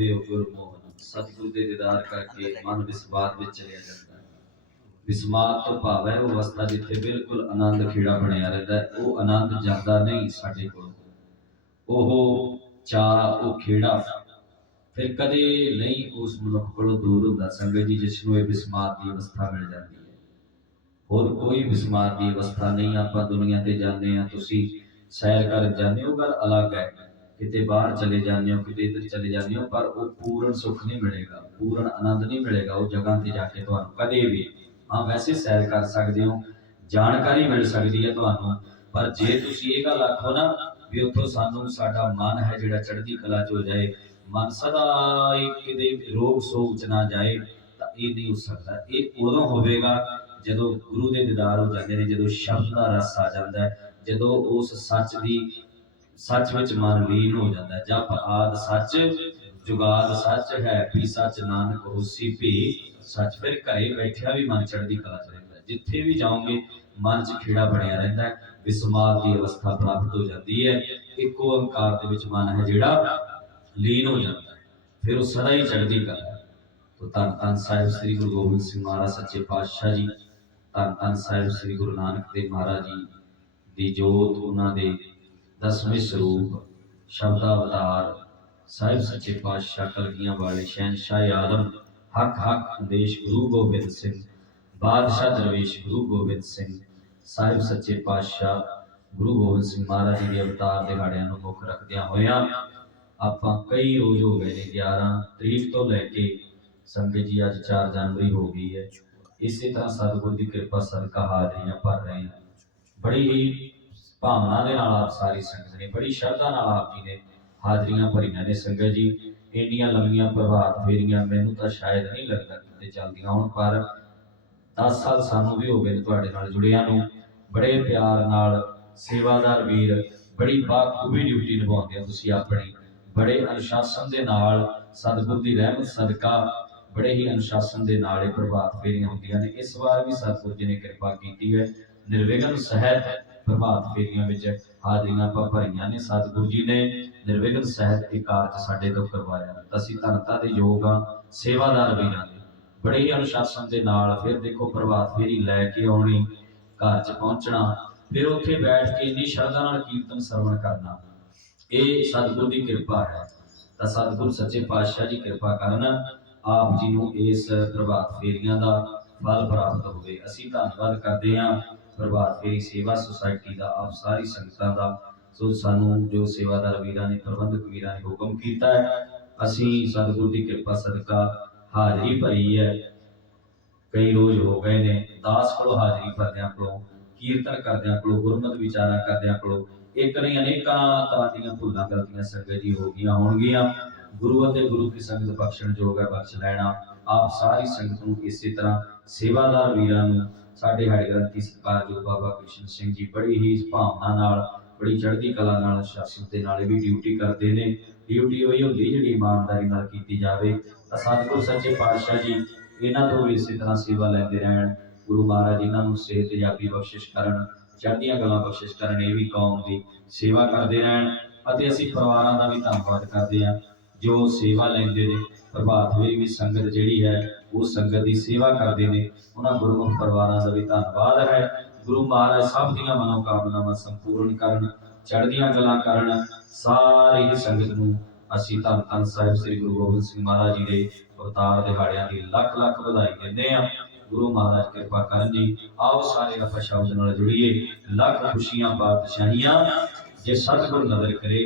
ਹੋਏ ਗੁਰਮੋਹਨ ਸਤਿਗੁਰੂ ਦੇ ਦੀਦਾਰ ਕਰਕੇ ਮਨ ਵਿਸਵਾਦ ਵਿੱਚ ਚਲਿਆ ਜਾਂਦਾ ਹੈ। ਵਿਸਮਾਦ ਤੋਂ ਭਾਵ ਹੈ, ਉਹ ਅਵਸਥਾ ਜਿੱਥੇ ਬਿਲਕੁਲ ਆਨੰਦ ਖੇੜਾ ਬਣਿਆ ਰਹਿੰਦਾ ਹੈ। ਉਹ ਆਨੰਦ ਜਾਂਦਾ ਨਹੀਂ ਸਾਡੇ ਕੋਲ। ਉਹ ਚਾ, ਉਹ ਖੇੜਾ, ਫਿਰ ਕਦੇ ਨਹੀਂ ਉਸ ਮਨੁੱਖ ਕੋਲੋਂ ਦੂਰ ਹੁੰਦਾ। ਸੰਗਤ ਜੀ, ਜਿਸ ਨੂੰ ਇਹ ਵਿਸਮਾਦ ਦੀ ਅਵਸਥਾ ਮਿਲ ਜਾਂਦੀ ਹੈ। ਹੋਰ ਕੋਈ ਵਿਸਮਾਦ ਦੀ ਅਵਸਥਾ ਨਹੀਂ। ਆਪਾਂ ਦੁਨੀਆ ਤੇ ਜਾਂਦੇ ਆ ਤੁਸੀਂ ਸੈਰ ਕਰ ਜਾਂਦੇ ਹੋ ਗੱਲ ਅਲੱਗ ਹੈ। ਕਿਤੇ ਬਾਹਰ ਚਲੇ ਜਾਂਦੇ ਹੋ, ਕਿਤੇ ਇੱਧਰ ਚਲੇ ਜਾਂਦੇ ਹੋ, ਪਰ ਉਹ ਪੂਰਨ ਸੁੱਖ ਨਹੀਂ ਮਿਲੇਗਾ, ਪੂਰਨ ਆਨੰਦ ਨਹੀਂ ਮਿਲੇਗਾ ਉਹ ਜਗ੍ਹਾ ਤੇ ਜਾ ਕੇ ਤੁਹਾਨੂੰ ਕਦੇ ਵੀ। ਹਾਂ, ਵੈਸੇ ਸੈਰ ਕਰ ਸਕਦੇ ਹੋ, ਜਾਣਕਾਰੀ ਮਿਲ ਸਕਦੀ ਹੈ ਤੁਹਾਨੂੰ, ਪਰ ਜੇ ਤੁਸੀਂ ਇਹ ਗੱਲ ਆਖੋ ਨਾ ਵੀ ਉੱਥੋਂ ਸਾਨੂੰ ਸਾਡਾ ਮਨ ਹੈ ਜਿਹੜਾ ਚੜ੍ਹਦੀ ਕਲਾ ਚ ਹੋ ਜਾਏ, ਮਨ ਸਦਾ ਕਿਤੇ ਰੋਗ ਸੋਗ ਚ ਨਾ ਜਾਏ, ਤਾਂ ਇਹ ਨਹੀਂ ਹੋ ਸਕਦਾ। ਇਹ ਉਦੋਂ ਹੋਵੇਗਾ ਜਦੋਂ ਗੁਰੂ ਦੇ ਦੀਦਾਰ ਹੋ ਜਾਂਦੇ ਨੇ, ਜਦੋਂ ਸ਼ਬਦ ਦਾ ਰਸ ਆ ਜਾਂਦਾ ਹੈ, ਜਦੋਂ ਉਸ ਸੱਚ ਦੀ ਸੱਚ ਵਿੱਚ ਮਨ ਲੀਨ ਹੋ ਜਾਂਦਾ ਹੈ। ਜਪ ਆਦ ਸੱਚ, ਜੁਗਾਦ ਸੱਚ ਹੈ। ਵੀ ਸੱਚ ਨਾਨਕ ਹੋਸੀ ਭੀ ਸੱਚ। ਫਿਰ ਘਰੇ ਬੈਠਿਆ ਵੀ ਮਨ ਚੜ੍ਹਦੀ ਕਲਾ ਚ ਰਹਿੰਦਾ ਜਿੱਥੇ ਵੀ ਜਾਓਗੇ, ਮਨ 'ਚ ਖੇੜਾ ਬਣਿਆ ਰਹਿੰਦਾ ਹੈ। ਵਿਸਮਾਦ ਦੀ ਅਵਸਥਾ ਪ੍ਰਾਪਤ ਹੋ ਜਾਂਦੀ ਹੈ। ਇੱਕ ਓੰਕਾਰ ਦੇ ਵਿੱਚ ਮਨ ਹੈ ਜਿਹੜਾ ਲੀਨ ਹੋ ਜਾਂਦਾ ਹੈ। ਫਿਰ ਉਹ ਸਦਾ ਹੀ ਚੜ੍ਹਦੀ ਕਲਾ ਹੈ। ਤੋ ਧੰਨ ਧੰਨ ਸਾਹਿਬ ਸ੍ਰੀ ਗੁਰੂ ਗੋਬਿੰਦ ਸਿੰਘ ਮਹਾਰਾਜ ਸੱਚੇ ਪਾਤਸ਼ਾਹ ਜੀ, ਧੰਨ ਧੰਨ ਸਾਹਿਬ ਸ੍ਰੀ ਗੁਰੂ ਨਾਨਕ ਦੇਵ ਮਹਾਰਾਜ ਜੀ ਦੀ ਜੋਤ ਉਹਨਾਂ ਦੇ ਦਸਵੇਂ ਸਰੂਪ ਸ਼ਬਦ ਅਵਤਾਰ ਸਾਹਿਬ ਸੱਚੇ ਪਾਤਸ਼ਾਹ ਕਲਗੀਆਂ ਵਾਲੇ ਸ਼ਹਿਨशाह ਆਲਮ ਹੱਕ ਹੱਕ ਦੇਸ਼ ਗੁਰੂ ਗੋਬਿੰਦ ਸਿੰਘ, ਬਾਦਸ਼ਾਹ ਦਰਵੇਸ਼ ਗੁਰੂ ਗੋਬਿੰਦ ਸਿੰਘ, ਸਾਹਿਬ ਸੱਚੇ ਪਾਤਸ਼ਾਹ ਗੁਰੂ ਗੋਬਿੰਦ ਸਿੰਘ ਮਹਾਰਾਜ ਜੀ ਦੇ ਅਵਤਾਰ ਦਿਹਾੜਿਆਂ ਨੂੰ ਮੁੱਖ ਰੱਖਦਿਆਂ ਹੋਇਆਂ ਆਪਾਂ ਕਈ ਰੋਜ਼ ਹੋ ਗਏ ਨੇ 11 ਤਰੀਕ ਤੋਂ ਲੈ ਕੇ, ਸੰਗਤ ਜੀ ਅੱਜ 4 ਜਨਵਰੀ ਹੋ ਗਈ ਹੈ। ਇਸੇ ਤਰ੍ਹਾਂ ਸਤਿਗੁਰ ਦੀ ਕਿਰਪਾ ਸਦਕਾ ਹਾਜ਼ਰੀਆਂ ਭਰ ਰਹੇ ਹਾਂ। ਬੜੀ ਹੀ ਭਾਵਨਾ ਦੇ ਨਾਲ ਆਪ ਸਾਰੀ ਸੰਗਤ ਨੇ, ਬੜੀ ਸ਼ਰਧਾ ਨਾਲ ਆਪ ਜੀ ਨੇ ਹਾਜ਼ਰੀਆਂ ਭਰੀਆਂ ਨੇ ਸੰਗਤ ਜੀ। ਇੰਨੀਆਂ ਲੰਮੀਆਂ ਪ੍ਰਭਾਤ ਫੇਰੀਆਂ ਮੈਨੂੰ ਤਾਂ ਸ਼ਾਇਦ ਨਹੀਂ ਲੱਗਦਾ ਕਿਤੇ ਚੱਲਦੀਆਂ ਹੁਣ, ਪਰ 10 ਸਾਲ ਸਾਨੂੰ ਵੀ ਹੋ ਗਏ ਨੇ ਤੁਹਾਡੇ ਨਾਲ ਜੁੜਿਆਂ ਨੂੰ। ਬੜੇ ਪਿਆਰ ਨਾਲ ਸੇਵਾਦਾਰ ਵੀਰ, ਬੜੀ ਬਾਖੂਬੀ ਡਿਊਟੀ ਨਿਭਾਉਂਦੇ ਆ ਤੁਸੀਂ ਆਪਣੀ। ਬੜੇ ਅਨੁਸ਼ਾਸਨ ਦੇ ਨਾਲ ਸਤਿਗੁਰ ਦੀ ਰਹਿਮਤ, ਸਦਕਾ ਬੜੇ ਹੀ ਅਨੁਸ਼ਾਸਨ ਦੇ ਨਾਲ ਇਹ ਪ੍ਰਭਾਤ ਫੇਰੀਆਂ ਹੁੰਦੀਆਂ ਨੇ। ਇਸ ਵਾਰ ਵੀ ਸਤਿਗੁਰ ਜੀ ਨੇ ਕਿਰਪਾ ਕੀਤੀ ਹੈ। ਨਿਰਵਿਘਨ ਸਹਿਤ ਪ੍ਰਭਾਤ ਫੇਰੀਆਂ ਵਿੱਚ ਹਾਜ਼ਰੀਆਂ ਆਪਾਂ ਭਰੀਆਂ ਨੇ ਸਤਿਗੁਰੂ ਜੀ ਨੇ, ਨਿਰਵਿਘਨ ਸਹਿਤ ਇਹ ਕਾਰਜ ਸਾਡੇ ਤੋਂ ਕਰਵਾਇਆ। ਅਸੀਂ ਧੰਨਤਾ ਦੇ ਯੋਗ ਹਾਂ, ਸੇਵਾਦਾਰ ਵੀਰਾਂ ਦੇ। ਬੜੇ ਹੀ ਅਨੁਸ਼ਾਸਨ ਦੇ ਨਾਲ ਫਿਰ ਦੇਖੋ ਪ੍ਰਭਾਤ ਫੇਰੀ ਲੈ ਕੇ ਆਉਣੀ, ਘਰ 'ਚ ਪਹੁੰਚਣਾ, ਫਿਰ ਉੱਥੇ ਬੈਠ ਕੇ ਇੰਨੀ ਸ਼ਰਧਾ ਨਾਲ ਕੀਰਤਨ ਸਰਵਣ ਕਰਨਾ। ਇਹ ਸਤਿਗੁਰ ਦੀ ਕਿਰਪਾ ਹੈ। ਤਾਂ ਸਤਿਗੁਰ ਸੱਚੇ ਪਾਤਸ਼ਾਹ ਜੀ ਕਿਰਪਾ ਕਰਨ, ਆਪ ਜੀ ਨੂੰ ਇਸ ਪ੍ਰਭਾਤ ਫੇਰੀਆਂ ਦਾ ਫਲ ਪ੍ਰਾਪਤ ਹੋਵੇ। ਅਸੀਂ ਧੰਨਵਾਦ ਕਰਦੇ ਹਾਂ। ਪ੍ਰਭਾਤ ਫੇਰੀ ਸੇਵਾ ਸੁਸਾਇਟੀ ਦਾ, ਆਪ ਸਾਰੀ ਸੰਗਤਾਂ ਦਾ, ਸੋ ਸਾਨੂੰ ਜੋ ਸੇਵਾਦਾਰ ਵੀਰਾਂ ਨੇ, ਪ੍ਰਬੰਧਕ ਵੀਰਾਂ ਨੇ ਹੁਕਮ ਕੀਤਾ ਹੈ, ਅਸੀਂ ਸਤਿਗੁਰ ਦੀ ਕਿਰਪਾ ਸਦਕਾ ਹਾਜ਼ਰੀ ਭਰੀ ਹੈ। ਕਈ ਰੋਜ਼ ਹੋ ਗਏ ਨੇ, ਦਾਸ ਕੋਲੋਂ ਹਾਜ਼ਰੀ ਭਰਦਿਆਂ ਕੋਲੋਂ, ਕੀਰਤਨ ਕਰਦਿਆਂ ਕੋਲੋਂ, ਗੁਰਮਤ ਵਿਚਾਰਾ ਕਰਦਿਆਂ ਕੋਲੋਂ, ਇੱਕ ਨਹੀਂ ਅਨੇਕਾਂ ਤਰ੍ਹਾਂ ਦੀਆਂ ਭੁੱਲਾਂ ਗਲਤੀਆਂ ਸੰਗਤ ਜੀ ਹੋ ਗਈਆਂ, ਹੋਣਗੀਆਂ। ਗੁਰੂ ਅਤੇ ਗੁਰੂ ਦੀ ਸੰਗਤ ਬਖਸ਼ਣ ਯੋਗ ਹੈ, ਬਖਸ਼ ਲੈਣਾ। ਆਪ ਸਾਰੀ ਸੰਗਤ ਨੂੰ ਇਸੇ ਤਰ੍ਹਾਂ ਸੇਵਾਦਾਰ ਵੀਰਾਂ ਨੂੰ ਸਾਡੇ ਹਾੜੇ ਗ੍ਰੰਥੀ ਸਤਿਕਾਰਯੋਗ ਬਾਬਾ ਕ੍ਰਿਸ਼ਨ ਸਿੰਘ ਜੀ ਬੜੀ ਹੀ ਭਾਵਨਾ ਨਾਲ, ਬੜੀ ਚੜ੍ਹਦੀ ਕਲਾ ਨਾਲ ਸ਼ਾਸਨ ਦੇ ਨਾਲ ਇਹ ਵੀ ਡਿਊਟੀ ਕਰਦੇ ਨੇ। ਡਿਊਟੀ ਉਹੀ ਹੁੰਦੀ ਜਿਹੜੀ ਇਮਾਨਦਾਰੀ ਨਾਲ ਕੀਤੀ ਜਾਵੇ। ਤਾਂ ਸਤਿਗੁਰ ਸੱਚੇ ਪਾਤਸ਼ਾਹ ਜੀ ਇਹਨਾਂ ਤੋਂ ਵੀ ਇਸੇ ਤਰ੍ਹਾਂ ਸੇਵਾ ਲੈਂਦੇ ਰਹਿਣ। ਗੁਰੂ ਮਹਾਰਾਜ ਇਹਨਾਂ ਨੂੰ ਸਿਹਤ ਯਾਬੀ ਬਖਸ਼ਿਸ਼ ਕਰਨ, ਚੜ੍ਹਦੀਆਂ ਕਲਾਂ ਬਖਸ਼ਿਸ਼ ਕਰਨ, ਇਹ ਵੀ ਕੌਮ ਦੀ ਸੇਵਾ ਕਰਦੇ ਰਹਿਣ। ਅਤੇ ਅਸੀਂ ਪਰਿਵਾਰਾਂ ਦਾ ਵੀ ਧੰਨਵਾਦ ਕਰਦੇ ਹਾਂ। ਜੋ ਸੇਵਾ ਲੈਂਦੇ ਨੇ, ਪ੍ਰਭਾਤ ਵੇਲੇ ਵੀ ਸੰਗਤ ਜਿਹੜੀ ਹੈ, ਉਹ ਸੰਗਤ ਦੀ ਸੇਵਾ ਕਰਦੇ ਨੇ। ਉਹਨਾਂ ਗੁਰਮੁਖ ਪਰਿਵਾਰਾਂ ਦਾ ਵੀ ਧੰਨਵਾਦ ਹੈ। ਗੁਰੂ ਮਹਾਰਾਜ ਸਭ ਦੀਆਂ ਮਨੋਕਾਮਨਾਵਾਂ ਸੰਪੂਰਨ ਕਰਨ, ਚੜ੍ਹਦੀਆਂ ਕਲਾਂ ਕਰਨ, ਸਾਰੀ ਹੀ ਸੰਗਤ ਨੂੰ ਅਸੀਂ ਧੰਨ ਧੰਨ ਸਾਹਿਬ ਸ੍ਰੀ ਗੁਰੂ ਗੋਬਿੰਦ ਸਿੰਘ ਮਹਾਰਾਜ ਜੀ ਦੇ ਅਵਤਾਰ ਦਿਹਾੜਿਆਂ ਦੀ ਲੱਖ ਲੱਖ ਵਧਾਈ ਦਿੰਦੇ ਹਾਂ। ਗੁਰੂ ਮਹਾਰਾਜ ਕਿਰਪਾ ਕਰਨ ਜੀ। ਆਓ ਸਾਰੇ ਆਪਾਂ ਸ਼ਬਦ ਨਾਲ ਜੁੜੀਏ। ਲੱਖ ਖੁਸ਼ੀਆਂ, ਬਾਦਸ਼ਾਹੀਆਂ, ਜੇ ਸਤਿਗੁਰ ਨਜ਼ਰ ਕਰੇ